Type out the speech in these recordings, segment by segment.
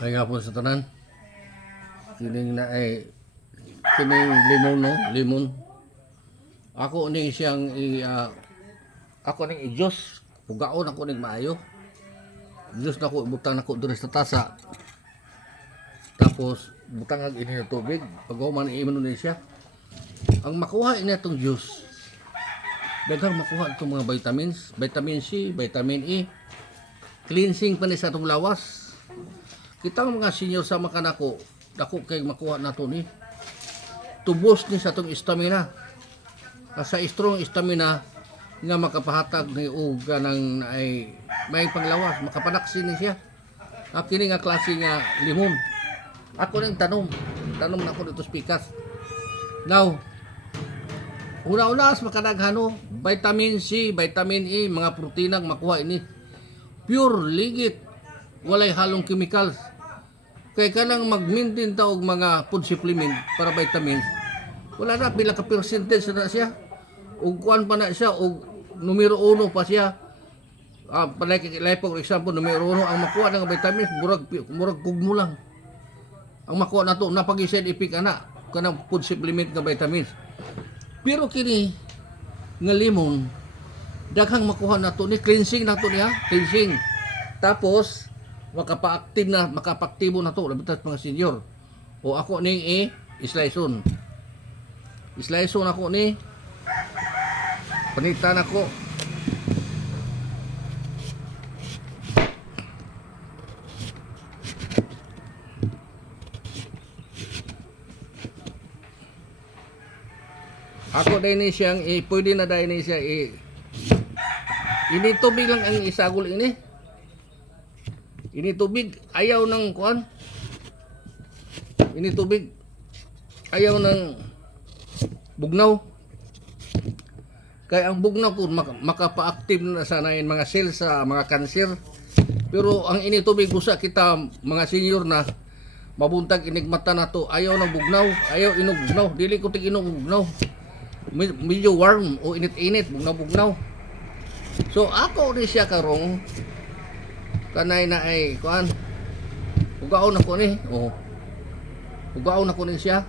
Ay nga po sa tanan. Kining na ay kining limon no, limon. Ako ning siyang ako ning i-juice. Pugaon ako ning maayo. Juice na ko butang nako diri sa tasa. Tapos butang ag ini tubig. Pag man iinom ni siya. Ang makuha ini itong juice. Daghang makuha itong mga vitamins, vitamin C, vitamin E. Cleansing pa ni sa itong lawas. Kitang mga senior sa makanako, dako kay makuha nato ni. Tubos ni sa itong stamina. Sa strong stamina nga makapahatag ni uga ng ay may panglawas, makapanaksin ni siya. Kini nga klase nga limon. Ako nang tanom na ako dito speakers. Now, una-una as makadaghano, vitamin C, vitamin E, mga proteinang makuha ini. Pure, ligit, walay halong chemicals. Kaya ka lang mag-maintain ta og mga food supplement para vitamins. Wala na, pila ka percentage na siya. Og kuan pa na siya, og numero 1 pa siya. Like for example, numero 1 ang makuha ng vitamins, murag kugmo lang. Ang makuha na to, napag-side effect ana, kanang food supplement nga vitamins. Pero kini nga limon, daghang makuha na to ni cleansing na to niya, cleansing. Tapos makapaktibo na to labitas mga senior. O ako ning sliceon. Sliceon ako ni panitan ako. Ako dahil ni siyang pwede na dahil ni siya ini tubig lang ang isagol ini. Ini tubig ayaw ng kuan. Ini tubig ayaw ng bugnaw. Kaya ang bugnaw ko makapa-active na sana yung mga cells sa mga cancer. Pero ang ini tubig usa kita mga senior na mabuntag inigmata na to, ayaw ng bugnaw, ayaw inog bugnaw, dili ko tig inog bugnaw. Medyo warm o init-init, bugnaw-bugnaw. So ako rin siya karong kanay na ay kuan. Ugaon ako ni. Oh. Ugaon ako ni siya.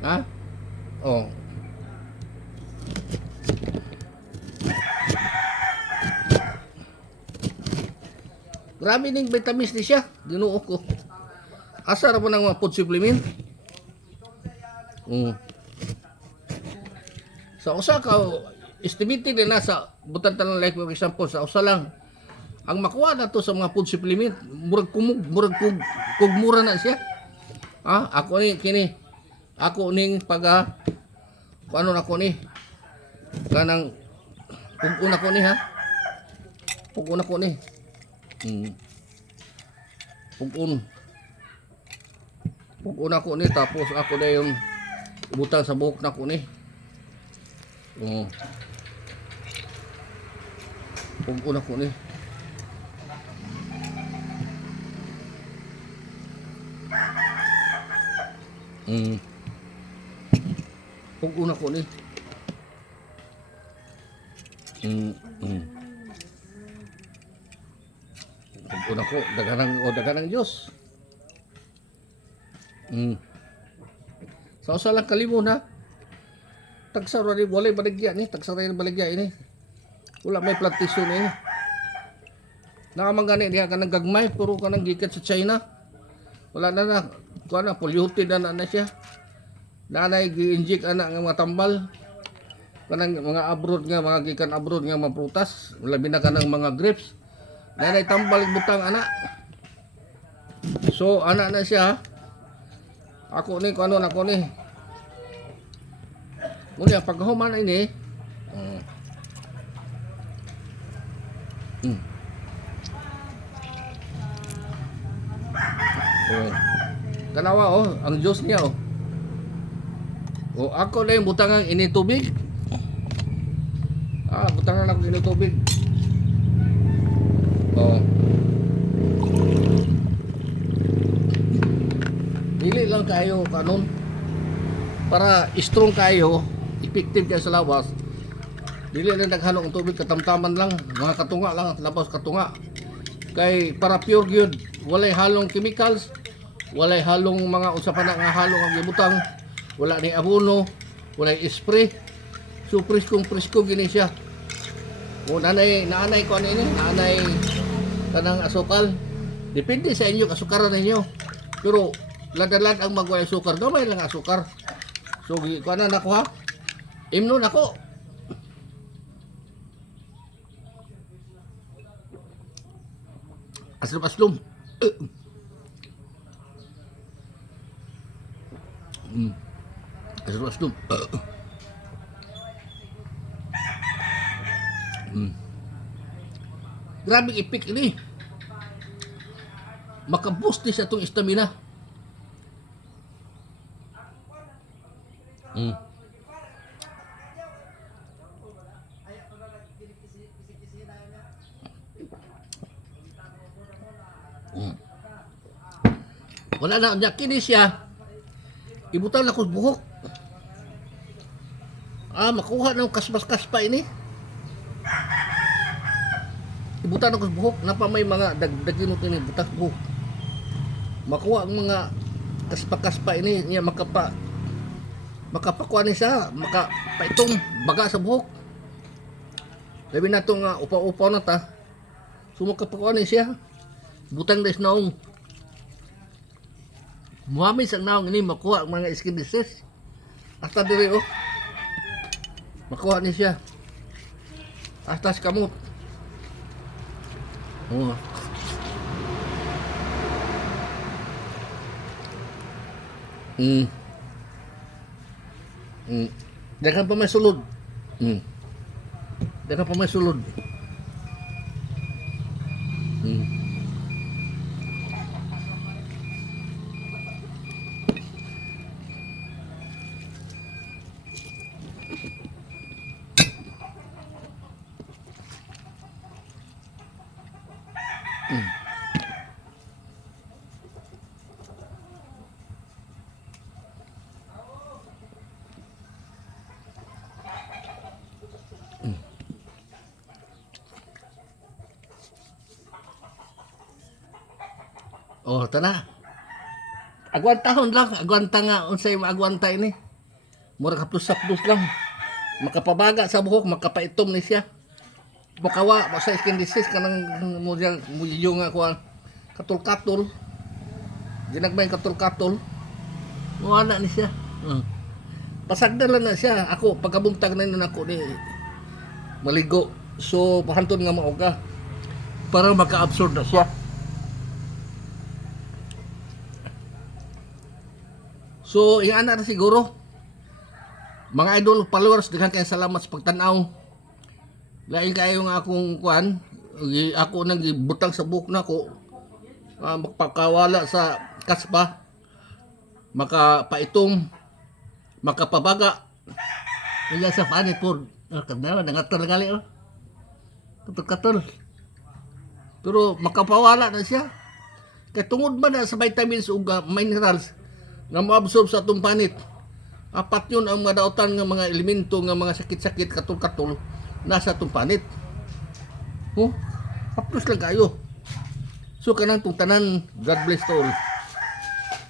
Ha? Oh. Grabe ning vitamins ni siya. Dinuo ko. Asa ra mo nang mga food supplement? Sa usa ka estimated na sa butan tanan like for example sa usa lang ang makuha na to sa mga food supplement murag kugmura na siya. Ako ni kini ako ning ano na ko ni kanang pugon ako ni ha. Pugon ako ni. Pugon ako ni tapos ako na yung butang sa buhok na ko ni. Pugon ako ni. Pugon ako ni. Pugon ako daganang Diyos. Sa usa lang kalimon ha. Tagsa ra ni walay baligya ni, tagsa ra ni baligya ini. Wala may plantation ini. Nakamangani diha kanang gagmay puro kanang gikan sa China. Wala na kuan na polluted na siya. Nanay gi-inject ana nga mga tambal. Kanang mga abroad nga mga gikan abroad nga mga prutas, labi na kanang mga grapes. Nanay tambal butang ana. So ana na siya. Ako ni kuno na ko ni. Muna paghuman ini. Kanawa ang juice niya ako na yung butangang ini tubig. Butangan ako ini tubig. Dili lang kayo kanon para strong kayo, effective kayo sa lawas. Dili na naghalo ang tubig, katamtaman lang, mga katunga lang, labas katunga. Kay para pure gyud, walay halong chemicals, walay halong mga unsa pa na nga halong ang gibutang, wala ni abono, walay spray. So presko gini siya. O nanay ko ano ini, nanay kanang asukal. Depende sa inyo kasukaran ninyo. Pero ladalad ang magway sukar, gamay lang asukar. So kuana nako ha. Imno nako. Aslom. Aslom. Grabe ipik ini. Makaboost ni sa itong stamina. Wala na niya kini siya. Ibutang na ko buhok. Makuha ng kaspas-kaspa ini. Ibutang na ko buhok. Napa may mga dagdagin mo ini butang buhok. Makuha ang mga kaspa-kaspa ini niya makapakuha ni siya, makapaitong baga sa buhok. Labi na ito nga upaw-upaw na ta. So makapakuha ni siya. Butang des naong. Muhammad sang naong ini makuha ang mga skin disease. Hasta diri oh. Makuha ni siya. Hasta sa kamot. Oh. Dagan pa may sulod. Dagan pa may sulod. Oh, tana. Agwantahon lang, agwanta nga unsay maagwanta ini. Mura ka plus lang. Makapabaga sa buhok, makapaitom ni siya. Makawa sa skin disease kanang mo nga kuan katul-katul. Ginagmay katul-katul. Wala ni siya. Pasagdan lang na siya. Ako pagkabuntag na nako ni maligo. So pahanton nga mao ka para maka-absorb na siya. So, yung anak na siguro, mga idol followers, daghan kayong salamat sa pagtanaw. Lain kayo nga akong kuan, ako nang gibutang sa buhok na ko, magpakawala sa kaspa, makapaitom, makapabaga. Kaya sa panit po, nangatol gali, katul-katul. Pero makapawala na siya. Kaya tungod man na sa vitamins o minerals, nga maabsorb sa atong panit. Apat yun ang mga dautan ng mga elemento ng mga sakit-sakit katul-katul nasa atong panit. Haplos lang kayo. So kanang tong tanan, God bless to all.